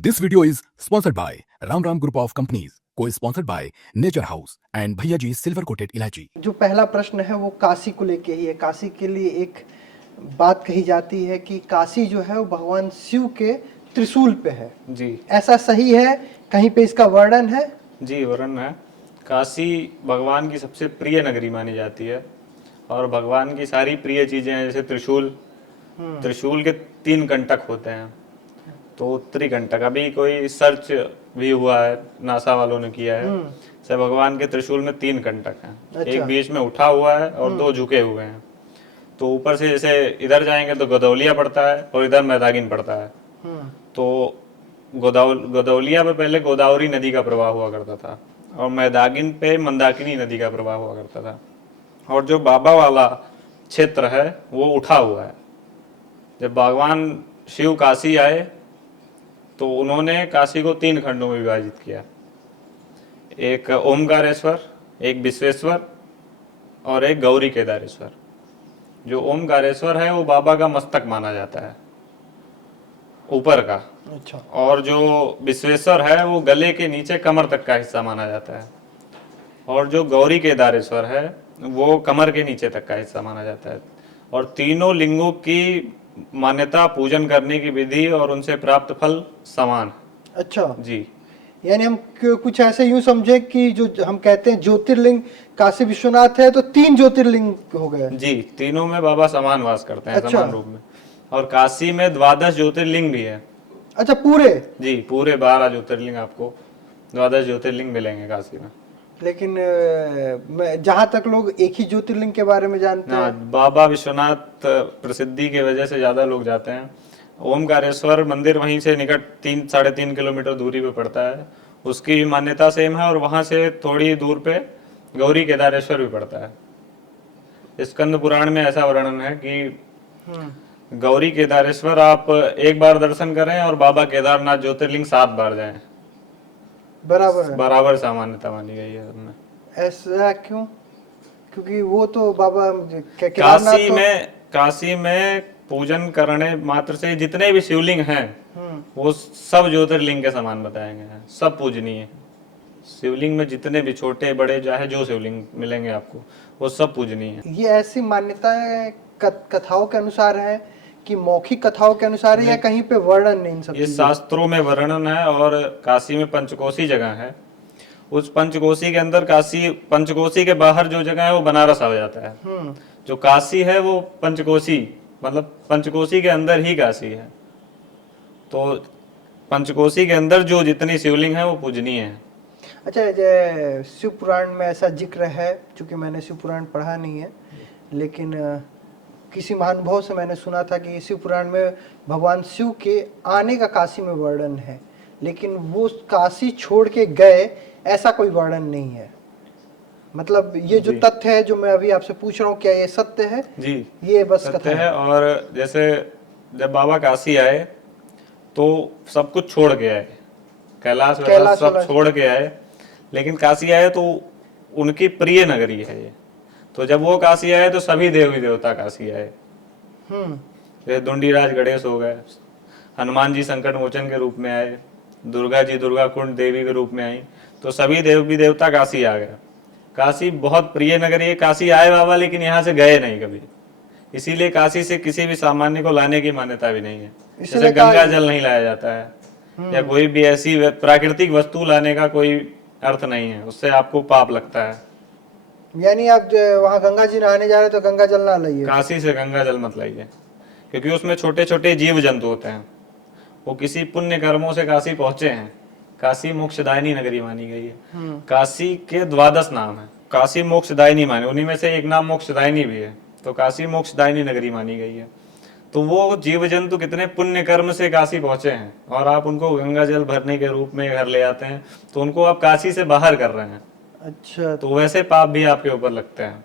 This video is sponsored by Ram Ram Group of Companies, co-sponsored by Nature House and Bhaiya Ji Silver Coated Ilaichi. जो पहला प्रश्न है वो काशी को लेके ही है। काशी के लिए एक बात कही जाती है कि काशी जो है वो भगवान शिव के त्रिशूल पे है जी। ऐसा सही है? कहीं पे इसका वर्णन है? जी, वर्णन है। काशी भगवान की सबसे प्रिय नगरी मानी जाती है और भगवान की सारी प्रिय चीजें हैं, जैसे त्रिशूल। त्रिशूल के 3 कंटक होते हैं, तो त्रिकंटक अभी कोई सर्च भी हुआ है, नासा वालों ने किया है। से भगवान के त्रिशूल में 3 कंटक हैं। अच्छा। एक बीच में उठा हुआ है और 2 झुके हुए हैं। तो ऊपर से जैसे इधर जाएंगे तो गोदौलिया पड़ता है और इधर मैदागिन पड़ता है। तो गोदौलिया पे पहले गोदावरी नदी का प्रवाह हुआ करता था और मैदागिन पे मंदाकिनी नदी का प्रवाह हुआ करता था। और जो बाबा वाला क्षेत्र है वो उठा हुआ है। जब भगवान शिव काशी आए तो उन्होंने काशी को 3 खंडों में विभाजित किया, एक ओमकारेश्वर, एक विश्वेश्वर और एक गौरी केदारेश्वर। जो ओमकारेश्वर है वो बाबा का मस्तक माना जाता है, ऊपर का। अच्छा। और जो विश्वेश्वर है वो गले के नीचे कमर तक का हिस्सा माना जाता है। और जो गौरी केदारेश्वर है वो कमर के नीचे तक का हिस्सा माना जाता है। और तीनों लिंगों की मान्यता, पूजन करने की विधि और उनसे प्राप्त फल समान। अच्छा जी यानी हम कुछ ऐसे यूं समझे कि जो हम कहते हैं ज्योतिर्लिंग काशी विश्वनाथ है तो 3 ज्योतिर्लिंग हो गए। जी, तीनों में बाबा समान वास करते हैं। अच्छा। समान रूप में। और काशी में 12 ज्योतिर्लिंग भी है। अच्छा पूरे? जी, पूरे 12 ज्योतिर्लिंग, आपको 12 ज्योतिर्लिंग मिलेंगे काशी में। लेकिन मैं जहां तक लोग एक ही ज्योतिर्लिंग के बारे में जानते ना, हैं। बाबा विश्वनाथ प्रसिद्धि की वजह से ज्यादा लोग जाते हैं। ओमकारेश्वर मंदिर वहीं से निकट 3-3.5 किलोमीटर दूरी पे पड़ता है, उसकी भी मान्यता सेम है। और वहां से थोड़ी दूर पे गौरी केदारेश्वर भी पड़ता है। स्कंद पुराण में ऐसा वर्णन है कि गौरी केदारेश्वर आप एक बार दर्शन करें और बाबा केदारनाथ ज्योतिर्लिंग 7 बार जाएं। बराबर है। बराबर सामान्यता मानी गई है उनमें। ऐसा क्यों? क्योंकि वो तो बाबा केदारनाथ काशी में पूजन करने मात्र से जितने भी शिवलिंग हैं वो सब ज्योतिर्लिंग के समान बताए गए हैं, सब पूजनीय है। शिवलिंग में जितने भी छोटे बड़े चाहे जो शिवलिंग मिलेंगे आपको वो सब पूजनीय है। ये ऐसी मान्यताएं कथाओं के अनुसार है कि मौखिक कथाओं के अनुसार है या कहीं पे वर्णन नहीं इन सब ये चीजों? शास्त्रों में वर्णन है। और काशी में पंचकोशी जगह है। उस पंचकोशी के अंदर काशी, पंचकोशी के बाहर जो जगह है वो बनारस आ जाता है। जो काशी है वो पंचकोशी, मतलब पंचकोशी के अंदर ही काशी है। तो पंचकोशी के अंदर जो जितनी शिवलिंग है वो पूजनीय है। अच्छा, जय शिव पुराण में ऐसा जिक्र है, चूंकि मैंने शिव पुराण पढ़ा नहीं है, लेकिन किसी महानुभव से मैंने सुना था कि शिव पुराण में भगवान शिव के आने का काशी में वर्णन है, लेकिन वो काशी छोड़ के गए ऐसा कोई वर्णन नहीं है। मतलब ये जो तथ्य है जो मैं अभी आपसे पूछ रहा हूँ, क्या ये सत्य है? जी, ये बस सत्य कथा है। और जैसे जब बाबा काशी आए तो सब कुछ छोड़ के आए, कैलाश वैलाश सब छोड़ के आए, लेकिन काशी आए तो उनकी प्रिय नगरी है ये। तो जब वो काशी आए तो सभी देवी देवता काशी आए। जैसे दुंडीराज गणेश हो गए, हनुमान जी संकट मोचन के रूप में आए, दुर्गा जी दुर्गा कुंड देवी के रूप में आई, तो सभी देवी देवता काशी आ गए। काशी बहुत प्रिय नगरी है। काशी आए बाबा लेकिन यहाँ से गए नहीं कभी, इसीलिए काशी से किसी भी सामान्य को लाने की मान्यता भी नहीं है। जैसे गंगा जल नहीं लाया जाता है या कोई भी ऐसी प्राकृतिक वस्तु लाने का कोई अर्थ नहीं है, उससे आपको पाप लगता है। यानी आप वहाँ गंगा जी नहाने जा रहे तो गंगा जल ना लाइए। काशी से गंगा जल मत लाइए, क्योंकि उसमें छोटे छोटे जीव जंतु होते हैं। वो किसी पुण्य कर्मों से काशी पहुंचे हैं। काशी मोक्षदायिनी नगरी मानी गई है। काशी के 12 नाम है, काशी मोक्षदायिनी माने, उन्हीं में से एक नाम मोक्षदायिनी भी है। तो काशी मोक्षदायिनी नगरी मानी गई है। तो वो जीव जंतु कितने पुण्य कर्म से काशी पहुंचे हैं और आप उनको गंगा जल भरने के रूप में घर ले आते हैं, तो उनको आप काशी से बाहर कर रहे हैं। अच्छा, तो वैसे पाप भी आपके ऊपर लगते हैं।